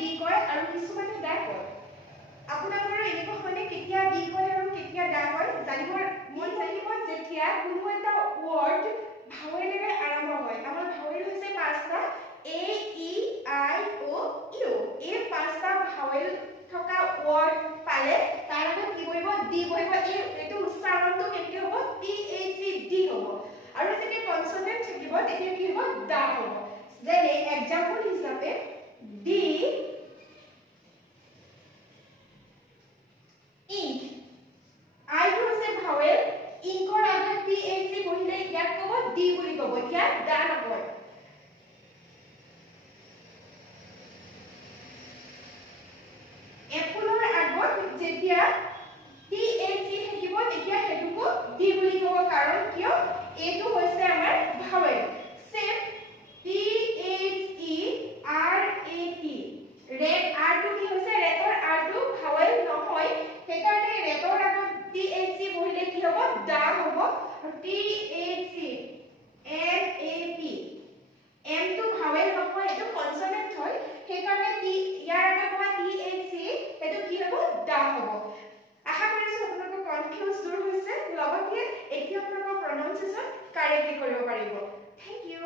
D কয় আৰু কিছুমানে দা কয় আপোনালোকৰ এনেকুৱা হয়নে কেতিয়া ডি কয় আৰু কেতিয়া দা কয় জানিব মন জানিব যেতিয়া কোনো এটা ৱৰ্ড ভাৱেলেৰে আৰম্ভ হয় আমাৰ ভাৱেল হৈছে পাঁচটা এ ই আই ও ইউ এই পাঁচটা ভাৱেল থকা ৱৰ্ড পালে তাৰ আগত কি কৰিব ডি কৰিব এইটো উচ্চাৰণটো কেতিয়া হ'ব টি এইচ ই ডি হ'ব আৰু যেতিয়া কনসোনেন্ট থাকিব তেতিয়া কি হ'ব দা হ'ব যেনে এক্সাম্পল হিচাপে ডি ink I to হৈছে ভাৱেল ইংকৰ আগত টি এইচ ই বহিলে ইয়াক ক'ব ডি বুলি ক'ব ইয়াক দা নকয় এপলৰ আগত যেতিয়া টি এইচ ই থাকিব তেতিয়া হেতুকো ডি বুলি ক'ব কাৰণ কিয় এটো হৈছে আমাৰ vowel same T H E R A T ৰেড আৰ টু কি হৈছে ৰেডৰ আৰ টু ভাৱেল নহয় সেইকাৰণে ৰেডৰ আগত টি এইচ ই বহিলে কি হ'ব দা হ'ব আৰু T H E N A T M two vowel নহয় এটো কনসোনেন্ট হয় সেইকাৰণে টি ইয়াৰ আগত হোৱা টি এইচ ই এটো কি হ'ব দা হ'ব আশা কৰিছো আপোনালোকৰ কনফিউজ দূৰ হৈছে লগতে এতিয়া আপোনালোকৰ প্ৰনাউন্সিয়েচন কাৰেক্টলি কৰিব পাৰিব থ্যাংক ইউ